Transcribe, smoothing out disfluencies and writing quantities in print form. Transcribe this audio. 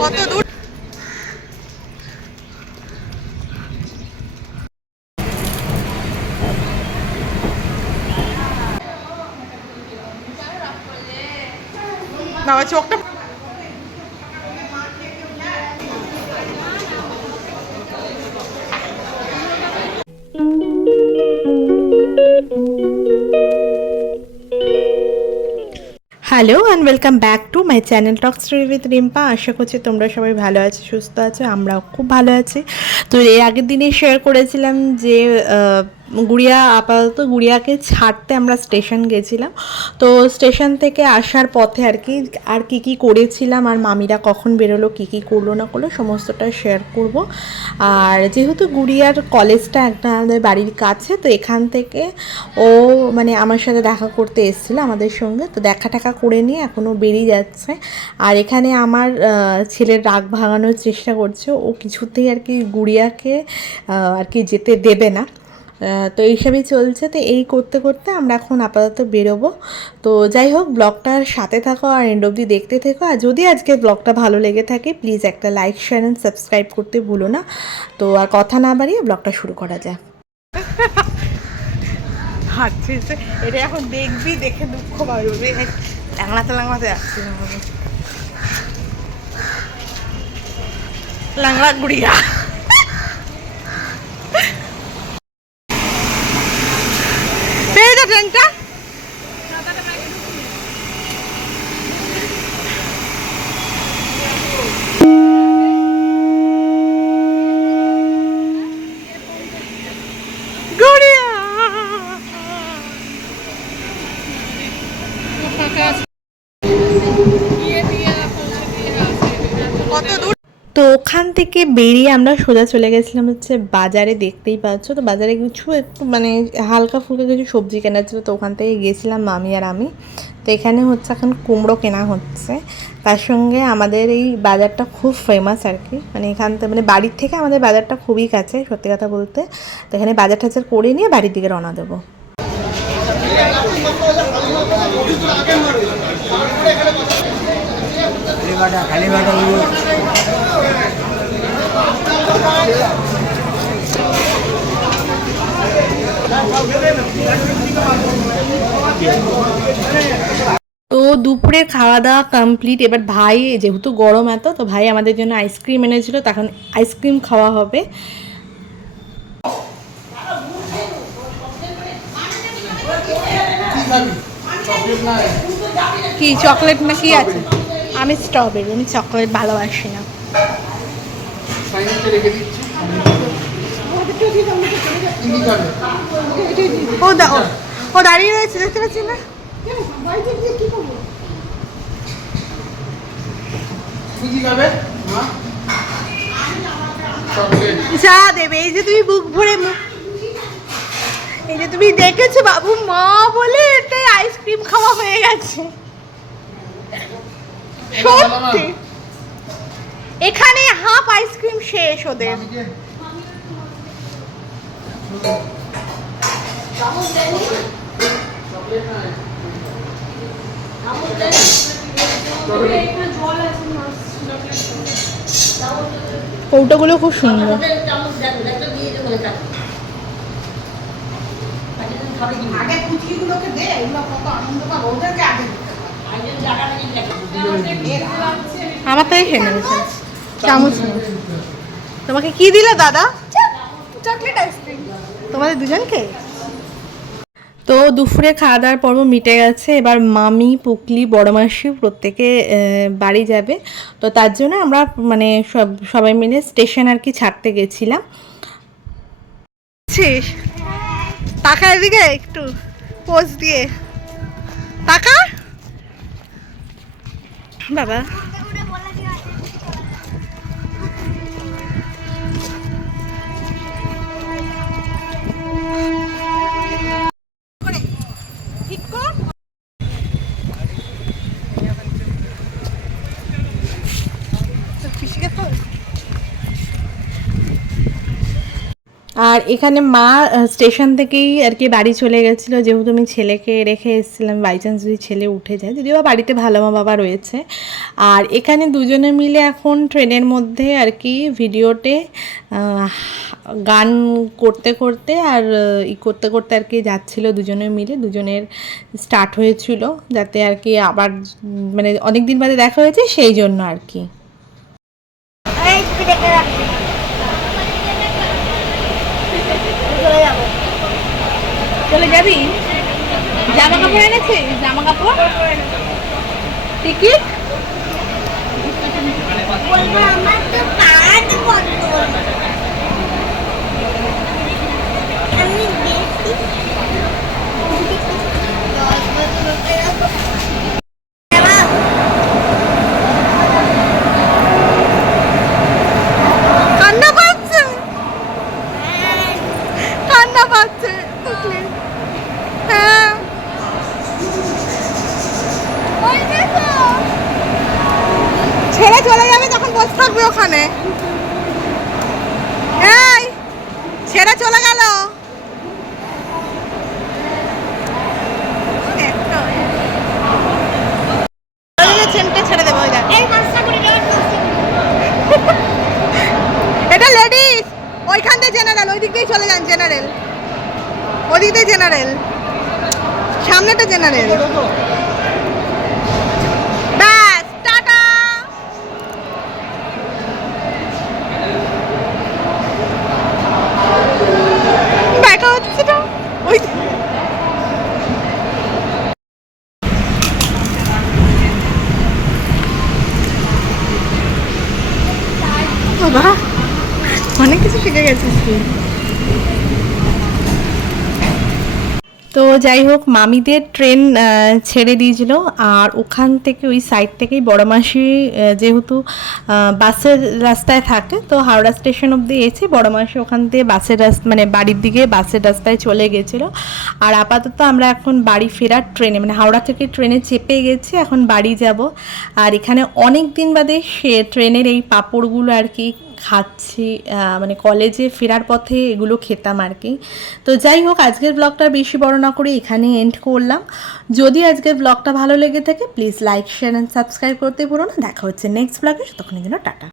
কত দূর? বাবা চোখটা hello and welcome back to my channel talk story with Rimpa. আশা করছি তোমরা সবাই ভালো আছো, সুস্থ আছো, আমরাও খুব ভালো আছি। তো এর আগের দিনে শেয়ার করেছিলাম যে গুড়িয়া আপাতত গুড়িয়াকে ছাড়তে আমরা স্টেশন গেছিলাম। তো স্টেশন থেকে আসার পথে আর কি করেছিলাম, আর মামিরা কখন বেরোলো, কি করলো না করলো সমস্তটা শেয়ার করব। আর যেহেতু গুড়িয়ার কলেজটা একটা আমাদের বাড়ির কাছে, তো এখান থেকে ও মানে আমার সাথে দেখা করতে এসেছিলো আমাদের সঙ্গে। তো দেখা করে নিয়ে এখনও বেরিয়ে যাচ্ছে। আর এখানে আমার ছেলের রাগ ভাঙানোর চেষ্টা করছে, ও কিছুতেই আর কি গুড়িয়াকে আর কি যেতে দেবে না। তো এইসবই চলছে। তো এই করতে করতে আমরা এখন আপাতত বেরোবো। তো যাই হোক, ব্লগটার সাথে থাকো আর এন্ড অবধি দেখতে থেকো। আর যদি আজকে ব্লগটা ভালো লেগে থাকে প্লিজ একটা লাইক, শেয়ার অ্যান্ড সাবস্ক্রাইব করতে ভুলো না। তো আর কথা না বাড়িয়ে ব্লগটা শুরু করা যায়। হাঁটছে এটা এখন দেখবি, দেখে দুঃখ পাবে। ল্যাংড়াতে আসছে ল্যাংড়া গুড়িয়া। পেয়ে ট্রেনটা গুড়িয়া কত দূর? তো ওখান থেকে বেরিয়ে আমরা সোজা চলে গেছিলাম হচ্ছে বাজারে, দেখতেই পাচ্ছ। তো বাজারে কিছু একটু মানে হালকা ফুলকা কিছু সবজি কেনার ছিল, তো ওখান থেকে গেছিলাম মামি আর আমি। তো এখানে হচ্ছে এখন কুমড়ো কেনা হচ্ছে। তার সঙ্গে আমাদের এই বাজারটা খুব ফেমাস আর কি, মানে এখান থেকে মানে বাড়ির থেকে আমাদের বাজারটা খুবই কাছে সত্যি কথা বলতে। তো এখানে বাজার টাজার করে নিয়ে বাড়ির দিকে রওনা দেবো। তো দুপুরে খাওয়া দাওয়া কমপ্লিট। এবার ভাই যেহেতু গরম এত, তো ভাই আমাদের জন্য আইসক্রিম এনেছিল, তখন আইসক্রিম খাওয়া হবে। কি চকলেট না কি আছে? আমি স্ট্রবেরি, আমি চকলেট ভালোবাসি না। ও দাঁড়িয়ে রয়েছে, দেখতে পাচ্ছি না। যা দেবে, এই যে তুমি বুক ভরে এই যে তুমি দেখেছো বাবু মা বলে এটাই আইসক্রিম খাওয়া হয়ে গেছে সত্যি। এখানে হাফ আইসক্রিম শেষ ওদের। কৌটাগুলো খুব সুন্দর। আমার তাই খেয়ে নেবেছে চামচ। তোমাকে কি দিল দাদা? চকলেট আইসক্রিম তোমাদের দুজনকে। তো দুপুরে খাওয়া দাওয়ার পর্ব মিটে গেছে। এবার মামি, পুকলি, বড় মাসি প্রত্যেকে বাড়ি যাবে। তো তার জন্য আমরা মানে সবাই মিলে স্টেশন আর কি ছাড়তে গেছিলাম। টাকা এদিকে একটু পোজ দিয়ে টাকা বাবা। আর এখানে মা স্টেশন থেকেই আর কি বাড়ি চলে গেছিলো, যেহেতু আমি ছেলেকে রেখে এসেছিলাম, বাই চান্স যদি ছেলে উঠে যায়, যদিও বা বাড়িতে ভালো মা বাবা রয়েছে। আর এখানে দুজনে মিলে এখন ট্রেনের মধ্যে আর কি ভিডিওতে গান করতে করতে আর করতে করতে আর কি যাচ্ছিলো দুজনে মিলে, দুজনের স্টার্ট হয়েছিল, যাতে আর কি আবার মানে অনেক দিন বাদে দেখা হয়েছে সেই জন্য আর কি। চলে যাবি? জামা কাপড় এনেছিস? জামা কাপড়, টিকিট? আমার তো কার্ড বন্ধ, আমি বেশি কান্না পাচ্ছে, কান্না পাচ্ছে। হ্যাঁ ছেড়ে চলে যাবে তখন বসে থাকবে ওখানে। এই ছেড়ে চলে গেল। ছেড়ে দেবো, এটা লেডিস, ওইখান থেকে জেনারেল, ওই দিক দিয়ে চলে যান জেনারেল, ওই দিক দিয়ে জেনারেল, সামনেটা জেনারেল। ব্যাস টাটা। দেখা হচ্ছে না ওই বাবা, অনেক কিছু শিখে গেছিস তুই। তো যাই হোক, মামিদের ট্রেন ছেড়ে দিয়েছিল, আর ওখান থেকে ওই সাইড থেকেই বড় মাসি যেহেতু বাসের রাস্তায় থাকে, তো হাওড়া স্টেশন অবধি এসে বড় মাসি ওখান থেকে বাসের রাস্তা মানে বাড়ির দিকে বাসের রাস্তায় চলে গেছিলো। আর আপাতত আমরা এখন বাড়ি ফেরার ট্রেনে মানে হাওড়া থেকে ট্রেনে চেপে গেছি, এখন বাড়ি যাব। আর এখানে অনেক দিন বাদে সে ট্রেনের এই পাঁপড়গুলো আর কি খাচ্ছি, মানে কলেজে ফেরার পথে এগুলো খেতাম আর কি। তো যাই হোক, আজকের ব্লগটা বেশি বড় না করে এখানে এন্ড করলাম। যদি আজকের ব্লগটা ভালো লেগে থাকে please like share and subscribe করতে ভুলো না। দেখা হচ্ছে নেক্সট ব্লগে, ততক্ষণের জন্য টাটা।